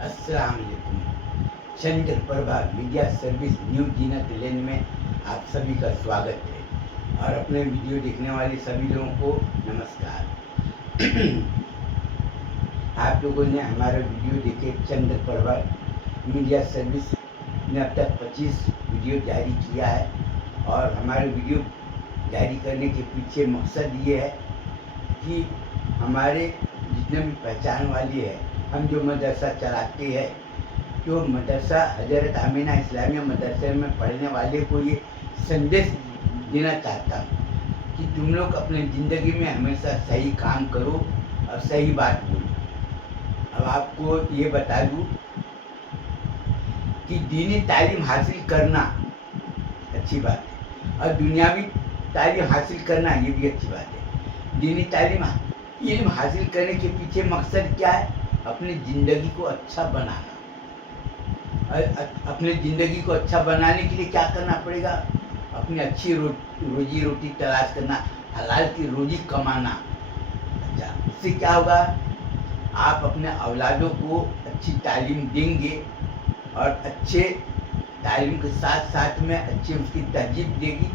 अस्सलाम वालेकुम। चंद्र Prabha media service new जीनत लेन में आप सभी का स्वागत है और अपने वीडियो देखने वाले सभी लोगों को नमस्कार। आप लोगों ने हमारा वीडियो देखे। चंद्र प्रभा मीडिया सर्विस ने अब तक 25 वीडियो जारी किया है और हमारे वीडियो जारी करने के पीछे मकसद ये है कि हमारे जितने भी पहचान वाले हैं, हम जो मदरसा चलाते हैं, जो मदरसा हजरत आमीना इस्लामिया मदरसे में पढ़ने वाले को ये संदेश देना चाहता हूँ कि तुम लोग अपनी ज़िंदगी में हमेशा सही काम करो और सही बात बोलो। अब आपको ये बता दूँ कि दीनी तालीम हासिल करना अच्छी बात है और दुनियावी तालीम हासिल करना ये भी अच्छी बात है। दीनी तालीम इल्म हासिल करने के पीछे मकसद क्या है? अपनी ज़िंदगी को अच्छा बनाना। अपने ज़िंदगी को अच्छा बनाने के लिए क्या करना पड़ेगा? अपनी अच्छी रोजी रोटी तलाश करना, हलाल की रोजी कमाना। अच्छा, इससे क्या होगा? आप अपने औलादों को अच्छी तालीम देंगे और अच्छे तालीम के साथ साथ में अच्छी उसकी तहजीब देगी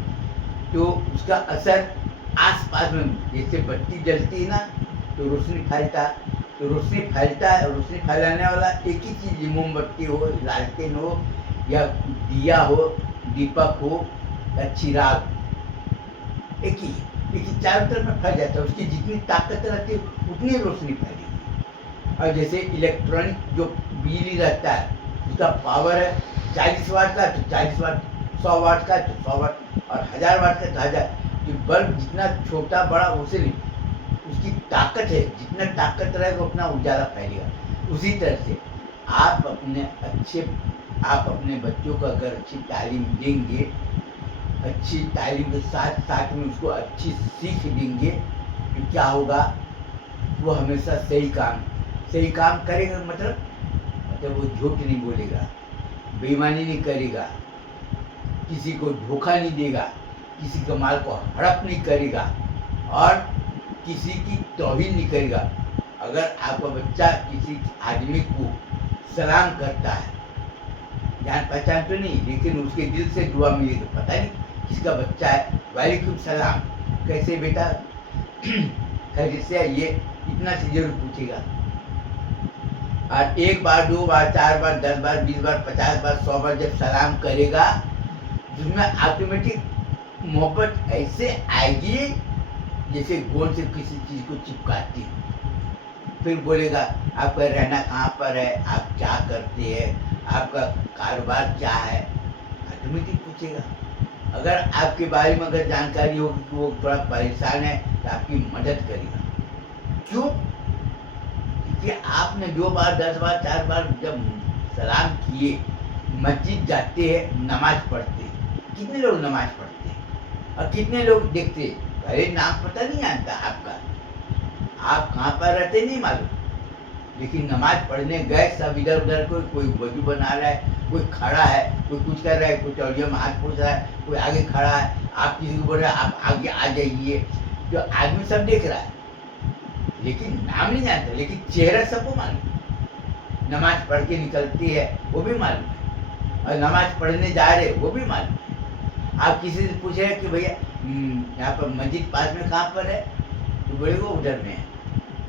तो उसका असर आस पास में, जैसे बत्ती जलती है ना तो रोशनी फैलता है, तो रोशनी फैलता है। रोशनी फैलाने वाला एक ही चीज़, मोमबत्ती हो, लालटेन हो या दिया हो, दीपक हो या चिराग, एक ही चारों तरफ में फैल जाता है। उसकी जितनी ताकत रहती है उतनी रोशनी फैलेगी। और जैसे इलेक्ट्रॉनिक जो बिजली रहता है उसका पावर है 40 वाट का तो 40 वाट, 100 वाट का तो 100 वाट और 1000 वाट का तो 1000। ये बल्ब जितना छोटा बड़ा उसे नहीं, उसकी ताकत है, जितना ताकत रहेगा उतना उजाला फैलेगा। उसी तरह से आप अपने बच्चों को अगर अच्छी तालीम देंगे, अच्छी तालीम के साथ साथ में उसको अच्छी सीख देंगे तो क्या होगा? वो हमेशा सही काम करेगा। मतलब वो झूठ नहीं बोलेगा, बेईमानी नहीं करेगा, किसी को धोखा नहीं देगा, किसी के माल को हड़प नहीं करेगा और किसी की तौहीन नहीं करेगा। अगर आपका बच्चा किसी आदमी को सलाम करता है, जान पहचान तो नहीं लेकिन उसके दिल से दुआ मिले तो पता नहीं किसका बच्चा है, वालेकुम सलाम, कैसे बेटा, खैरियत से है, ये इतना से जरूर पूछेगा। और 1 बार 2 बार 4 बार 10 बार 20 बार 50 बार 100 बार जब सलाम करेगा जिसमें ऑटोमेटिक मोहब्बत ऐसे आएगी जैसे गोंद से किसी चीज़ को चिपकाती। फिर बोलेगा आपका रहना कहाँ पर है, आप क्या करते हैं, आपका कारोबार क्या है, ऑटोमेटिक पूछेगा। अगर आपके बारे में अगर जानकारी होगी कि वो थोड़ा परेशान है तो आपकी मदद करेगा। क्यों? क्योंकि आपने 2 बार 10 बार 4 बार जब सलाम किए, मस्जिद जाते हैं, नमाज पढ़ते हैं। कितने लोग नमाज पढ़ते हैं और कितने लोग देखते हैं? अरे नाम पता नहीं आता आपका, आप कहाँ पर रहते नहीं मालूम, लेकिन नमाज पढ़ने गए सब इधर उधर, कोई वजू बना रहा है, कोई खड़ा है, कोई कुछ कर रहा है, कोई तौलिया में हाथ पोंछ रहा है, कोई आगे खड़ा है, आप किसी को बोल रहे हैं आप आगे आ जाइए। जो आदमी सब देख रहा है लेकिन नाम नहीं जानता, लेकिन चेहरा सबको मालूम। नमाज पढ़ के निकलती है वो भी मालूम है और नमाज पढ़ने जा रहे वो भी मालूम है। आप किसी से पूछ रहे हैं कि भैया यहाँ पर मस्जिद पास में कहाँ पर है, तो बोले वो उधर में है।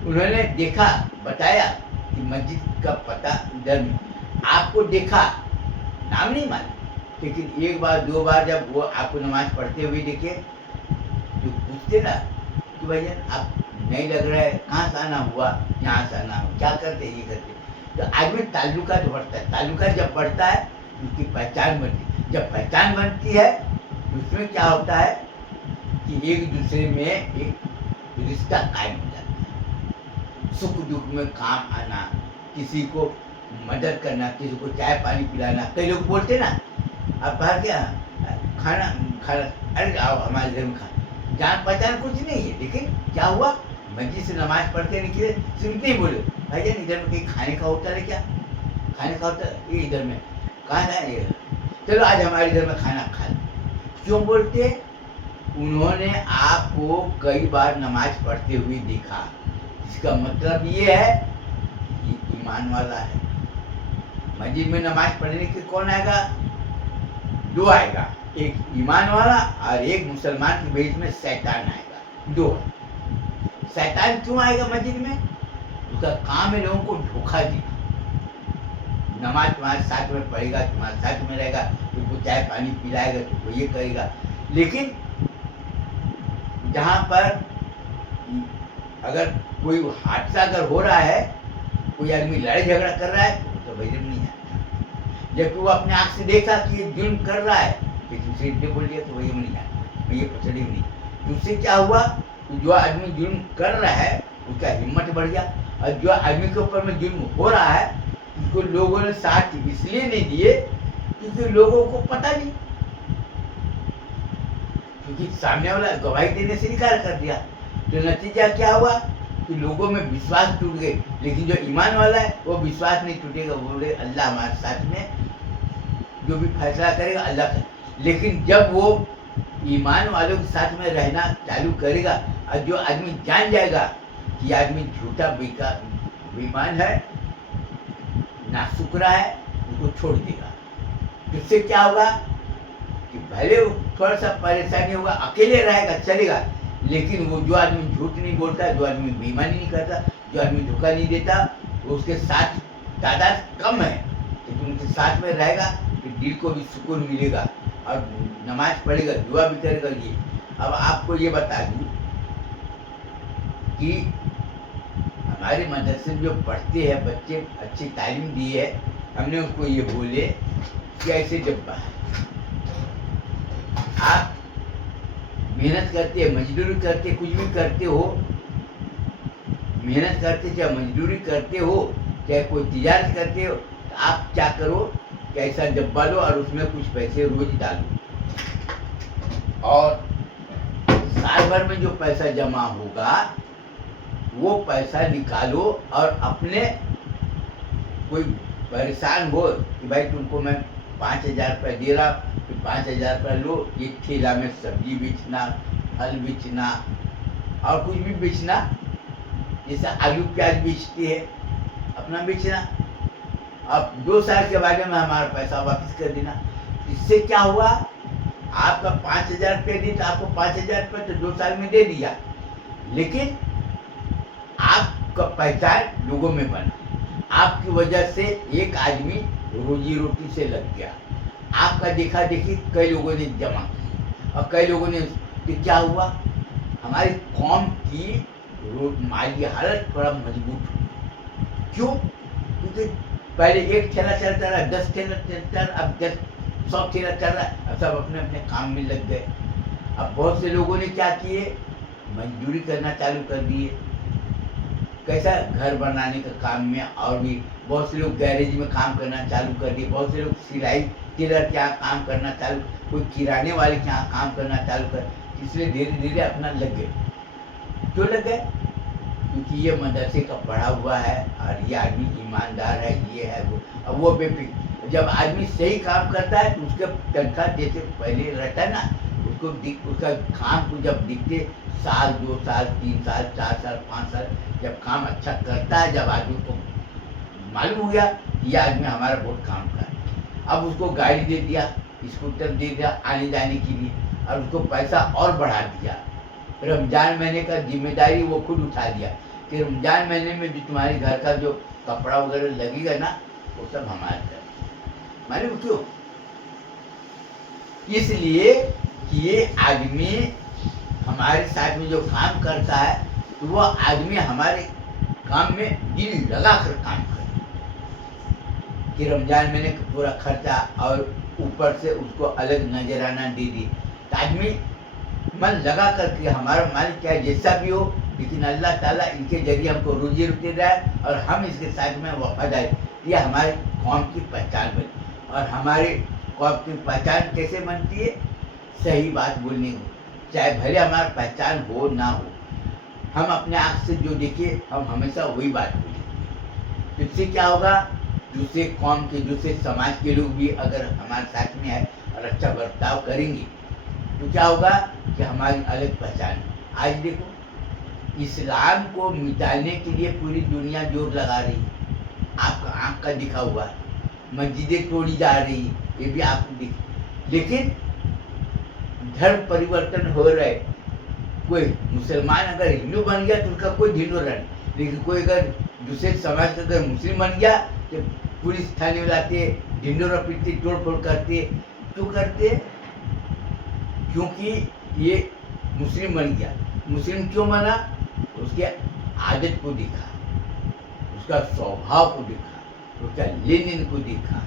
उन्होंने देखा, बताया कि मस्जिद का पता उधर में, आपको देखा, नाम नहीं मालूम, लेकिन 1 बार 2 बार जब वो आपको नमाज पढ़ते हुए देखे तो पूछते ना कि भैया आप नहीं लग रहा है, कहाँ से आना हुआ, यहाँ से आना हुआ, क्या करते ये करते। तो आदमी ताल्लुकात बढ़ता है, ताल्लुकात जब बढ़ता है उसकी पहचान बनती है। जब पहचान बनती है उसमें क्या होता है कि एक दूसरे में एक रिश्ता कायम हो जाता है। सुख दुख में काम आना, किसी को मदद करना, किसी को चाय पानी पिलाना। कई लोग बोलते ना आप बाहर क्या खाना, अरे आओ हमारे घर में खाना, जान पहचान कुछ नहीं है, लेकिन क्या हुआ, मस्जिद से नमाज पढ़ के निकले, सिर्फ नहीं बोले भाईजान इधर में कहीं खाने का होटल है क्या, खाने का होटल ये इधर में कहाँ है, चलो आज हमारे घर में खाना खा लो। क्यों बोलते? उन्होंने आपको कई बार नमाज पढ़ते हुए देखा, इसका मतलब ये है ये ईमान वाला है, मस्जिद में नमाज पढ़ने के कौन आएगा? दो आएगा, एक ईमान वाला और एक मुसलमान के बीच में शैतान आएगा, दो। शैतान क्यों आएगा मस्जिद में? उसका काम है लोगों को धोखा देना। नमाज तुम्हारे साथ में पढ़ेगा, तुम्हारे साथ में रहेगा, तुमको चाय पानी पिलाएगा, तुमको ये करेगा, लेकिन जहाँ पर अगर कोई हादसा अगर हो रहा है, कोई आदमी लड़ाई झगड़ा कर रहा है, तो वजह नहीं आता। जबकि वो अपने आँख से देखा कि ये जुल्म कर रहा है, लेकिन उसे इतने बोल दिया तो वही नहीं आता, ये पसड़ी नहीं। तो उससे क्या हुआ? जो आदमी जुल्म कर रहा है उसका हिम्मत बढ़ गया, और जो आदमी के ऊपर में जुल्म हो रहा है उसको लोगों ने साथ इसलिए नहीं दिए क्योंकि लोगों को पता नहीं, क्योंकि सामने वाला गवाही देने से इनकार कर दिया। तो नतीजा क्या हुआ कि लोगों में विश्वास टूट गए। लेकिन जो ईमान वाला है वो विश्वास नहीं टूटेगा, बोले अल्लाह हमारे साथ में, जो भी फैसला करेगा अल्लाह का। लेकिन जब वो ईमान वालों के साथ में रहना चालू करेगा और जो आदमी जान जाएगा कि आदमी झूठा बेईमान है, नाशुक्रा है, उसको छोड़ देगा। इससे क्या होगा कि भले थोड़ा सा परेशानी होगा, अकेले रहेगा चलेगा, लेकिन वो जो आदमी झूठ नहीं बोलता, जो आदमी बेईमानी नहीं करता, जो आदमी धोखा नहीं देता, वो उसके साथ तादाद कम है, लेकिन उनके साथ में रहेगा तो दिल को भी सुकून मिलेगा और नमाज पढ़ेगा, दुआ भी करेगा। ये अब आपको ये बता दूं कि हमारे मदरसे में जो पढ़ते हैं बच्चे, अच्छी तालीम दी है, हमने उनको ये बोले कि ऐसे जब आप मेहनत करते, मजदूरी करते, कुछ भी करते हो, मेहनत करते चाहे मजदूरी करते हो, चाहे कोई तिजारत करते हो, तो आप क्या करो कि ऐसा डब्बा लो और उसमें कुछ पैसे रोज डालो, और साल भर में जो पैसा जमा होगा वो पैसा निकालो, और अपने कोई परेशान हो कि भाई तुमको मैं 5,000 रुपये दे रहा, फिर 5,000 रुपये लो, एक ठेला में सब्जी बेचना, फल बेचना और कुछ भी बेचना, जैसे आलू प्याज बेचती है अपना बेचना। अब 2 साल के बाद में हमारा पैसा वापस कर देना। इससे क्या हुआ? आपका 5,000 रुपये दी तो आपको 5,000 रुपये तो 2 साल में दे दिया, लेकिन आपका पहचान लोगों में बना, आपकी वजह से एक आदमी रोजी रोटी से लग गया, आपका देखा देखी कई लोगों ने जमा की, और कई लोगों ने, तो क्या हुआ? हमारी कौम की माली हालत थोड़ा मजबूत हुई। क्यों? क्योंकि पहले एक ठेला चलता रहा, 10 ठेला चलता रहा, अब 100 ठेला चल रहा है, अब सब अपने अपने काम में लग गए। अब बहुत से लोगों ने क्या किए? मजदूरी करना चालू कर दिए। कैसा? घर बनाने का काम में, और भी बहुत से लोग गैरेज में काम करना चालू कर दिए, बहुत से लोग सिलाई टेलर के यहाँ काम करना चालू, कोई किराने वाले के यहाँ काम करना चालू कर, इसलिए धीरे धीरे अपना लग गए। क्यों लग गए? क्योंकि ये मदरसे का पढ़ा हुआ है और ये आदमी ईमानदार है, ये है वो। अब वो बेफिक्र, जब आदमी सही काम करता है तो उसके तनख्वाह जैसे पहले रहता है ना, उसको उसका काम को जब दिखते, साल 2 साल 3 साल 4 साल 5 साल जब काम अच्छा करता है, जब आदमी को मालूम हो गया कि ये आदमी हमारा बहुत काम कर, अब उसको गाड़ी दे दिया, स्कूटर दे दिया आने जाने के लिए, और उसको पैसा और बढ़ा दिया। रमजान महीने का जिम्मेदारी वो खुद उठा दिया कि रमजान महीने में जो तुम्हारे घर का जो कपड़ा वगैरह लगेगा ना, वो सब हमारे घर। मालूम क्यों? इसलिए कि ये आदमी हमारे साथ में जो काम करता है, तो वो आदमी हमारे काम में दिल लगा कर काम करे, कि रमजान महीने का पूरा खर्चा और ऊपर से उसको अलग नजराना दे दी, तो आदमी मन लगा करके, हमारा मालिक चाहे जैसा भी हो, लेकिन अल्लाह ताला इनके जरिए हमको रोजी रोटी दे और हम इसके साथ में वफादार, ये हमारे कौम की पहचान बनी। और हमारे कौम की पहचान कैसे बनती है? सही बात बोलने को, चाहे भले हमारा पहचान हो ना हो, हम अपने आँख से जो देखिए हम हमेशा वही बात बोलेंगे। इससे क्या होगा? दूसरे कौम के, दूसरे समाज के लोग भी अगर हमारे साथ में आए और अच्छा बर्ताव करेंगे तो क्या होगा कि हमारी अलग पहचान है। आज देखो, इस्लाम को मिटाने के लिए पूरी दुनिया जोर लगा रही है, आपका आँख का दिखा हुआ है, मस्जिदें तोड़ी जा रही, ये भी आपको दिख। लेकिन धर्म परिवर्तन हो रहा है। कोई मुसलमान अगर हिंदू बन गया तो उसका कोई ढिंढोरा नहीं, लेकिन कोई अगर दूसरे समाज का अगर मुस्लिम बन गया तो पुलिस थाने में लाते, ढिंढोरा पीटते, तोड़ फोड़ करते। क्यों करते? क्योंकि ये मुस्लिम बन गया। मुस्लिम क्यों बना? उसके आदत को दिखा, उसका स्वभाव को दिखा, उसका लेन को दिखा।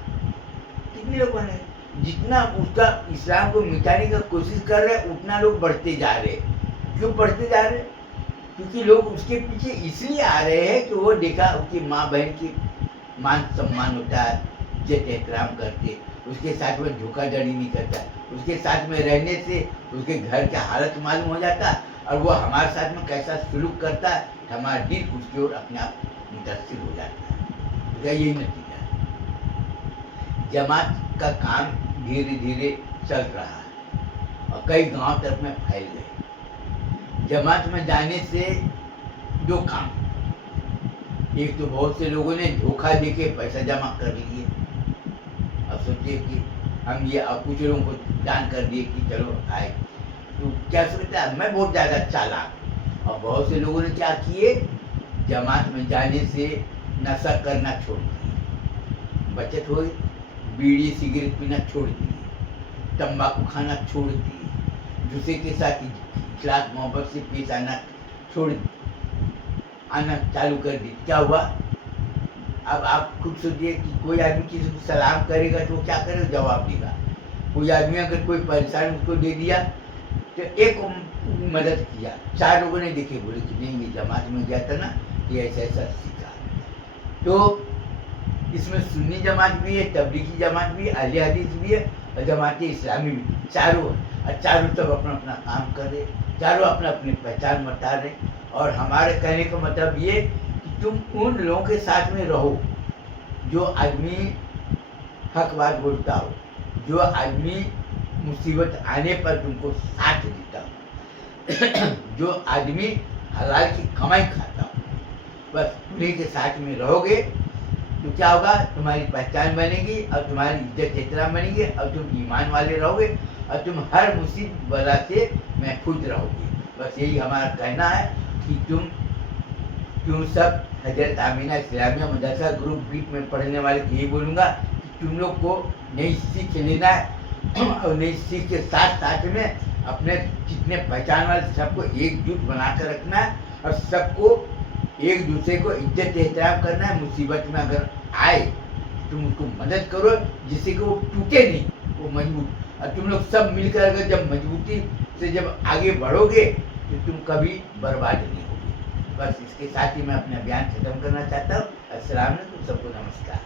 कितने लोग बने? जितना उसका इस्लाम को मिटाने का कोशिश कर रहे उतना लोग बढ़ते जा रहे। क्यों बढ़ते जा रहे? क्योंकि लोग उसके पीछे इसलिए आ रहे हैं कि वो देखा उसकी माँ बहन की मान सम्मान होता है, इज्जत एहतराम करते, उसके साथ में धोखाधड़ी नहीं करता, उसके साथ में रहने से उसके घर का हालत मालूम हो जाता, और वो हमारे साथ में कैसा सलूक करता है, हमारा दिल उसकी ओर अपने आप मुतासिर हो जाता है। तो यही नतीजा है। जमात का काम धीरे धीरे चल रहा है और कई गांव तक में फैल गए। जमात में जाने से दो काम, एक तो बहुत से लोगों ने धोखा देके पैसा जमा कर लिए। अब सोचिए कि हम ये अब कुछ लोगों को दान कर दिए कि चलो आए, तो क्या सोचता है मैं बहुत ज़्यादा चालाक। और बहुत से लोगों ने क्या किए, जमात में जाने से नशा करना छोड़ दिए, बचत हो गई, बीड़ी सिगरेट पीना छोड़ दिए, तंबाकू खाना छोड़ दिए, दूसरे के साथ इखलास मोहब्बत से पेश आना चालू कर दी। क्या हुआ? अब आप खुद सोचिए कि कोई आदमी किसी को सलाम करेगा तो वो क्या करेगा? जवाब देगा। कोई आदमी अगर कोई परेशान उसको दे दिया तो एक को मदद किया, 4 लोगों ने देखे, बोले कि नहीं ये जमात में गया था ना, ये ऐसा ऐसा सीखा। तो इसमें सुन्नी जमात भी है, तबलीगी जमात भी है, अहले हदीस भी है और जमात इस्लामी भी, चारों। और चारों सब अपना अपना काम कर रहे, चारों अपना अपनी पहचान बता रहे। और हमारे कहने का मतलब ये कि तुम उन लोगों के साथ में रहो जो आदमी हक बात बोलता हो, जो आदमी मुसीबत आने पर तुमको साथ देता हो, जो आदमी हलाल की कमाई खाता हो, बस उन्हीं के साथ में रहोगे तो क्या होगा? तुम्हारी पहचान बनेगी और तुम्हारी इज्जत एहतराम बनेगी और तुम ईमान वाले रहोगे और तुम हर मुसीबत बला से महफूज रहोगे। बस यही हमारा कहना है कि तुम सब हजरत आमीना इस्लामिया मदरसा ग्रुप बी में पढ़ने वाले को यही बोलूँगा कि तुम लोग को नई सीख लेना है और नई सीख के साथ साथ में अपने जितने पहचान वाले सबको एकजुट बना कर रखना है और सबको एक दूसरे को इज्जत एहतराम करना है। मुसीबत में अगर आए तुम उसको मदद करो जिससे कि वो टूटे नहीं, वो मजबूत। और तुम लोग सब मिलकर अगर जब मजबूती से जब आगे बढ़ोगे तो तुम कभी बर्बाद नहीं होगे। बस इसके साथ ही मैं अपना बयान खत्म करना चाहता हूँ। अस्सलाम वालेकुम, सबको नमस्कार।